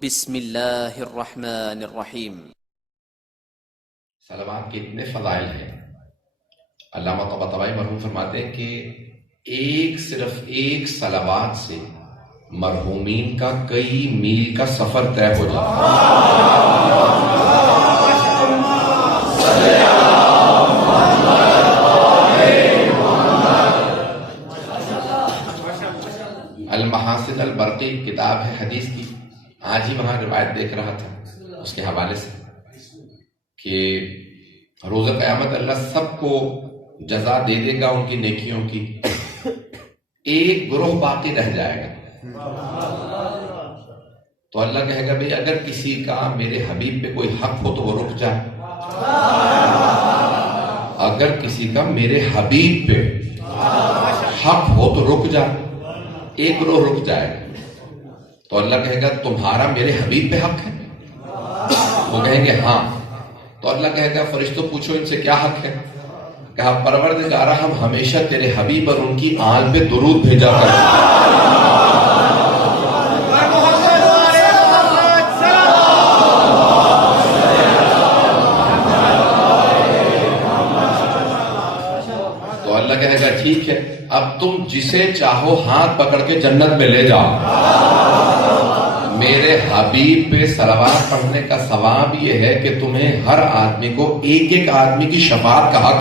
بسم اللہ الرحمن الرحیم۔ صلوات کے اتنے فضائل ہیں۔ علامہ طباطبائی مرحوم فرماتے ہیں کہ صرف ایک صلوات سے مرحومین کا کئی میل کا سفر طے ہو جاتا المحاسن البرقی کتاب ہے حدیث کی، آج ہی وہاں روایت دیکھ رہا تھا اس کے حوالے سے کہ روز قیامت اللہ سب کو جزا دے دے گا ان کی نیکیوں کی، ایک گروہ باقی رہ جائے گا۔ تو اللہ کہے گا بھئی اگر کسی کا میرے حبیب پہ کوئی حق ہو تو وہ رک جائے، اگر کسی کا میرے حبیب پہ حق ہو تو رک جائے، ایک گروہ رک جائے گا۔ تو اللہ کہے گا تمہارا میرے حبیب پہ حق ہے؟ وہ کہیں گے ہاں۔ تو اللہ کہے گا فرشتوں پوچھو ان سے کیا حق ہے؟ کہا پروردگارہ ہم ہمیشہ تیرے حبیب اور ان کی آل پہ درود بھیجا کرتے تو اللہ کہے گا ٹھیک ہے اب تم جسے چاہو ہاتھ پکڑ کے جنت میں لے جاؤ۔ میرے حبیب پہ صلوات پڑھنے کا ثواب یہ ہے کہ تمہیں ہر آدمی کو ایک ایک آدمی کی شفاعت کا حق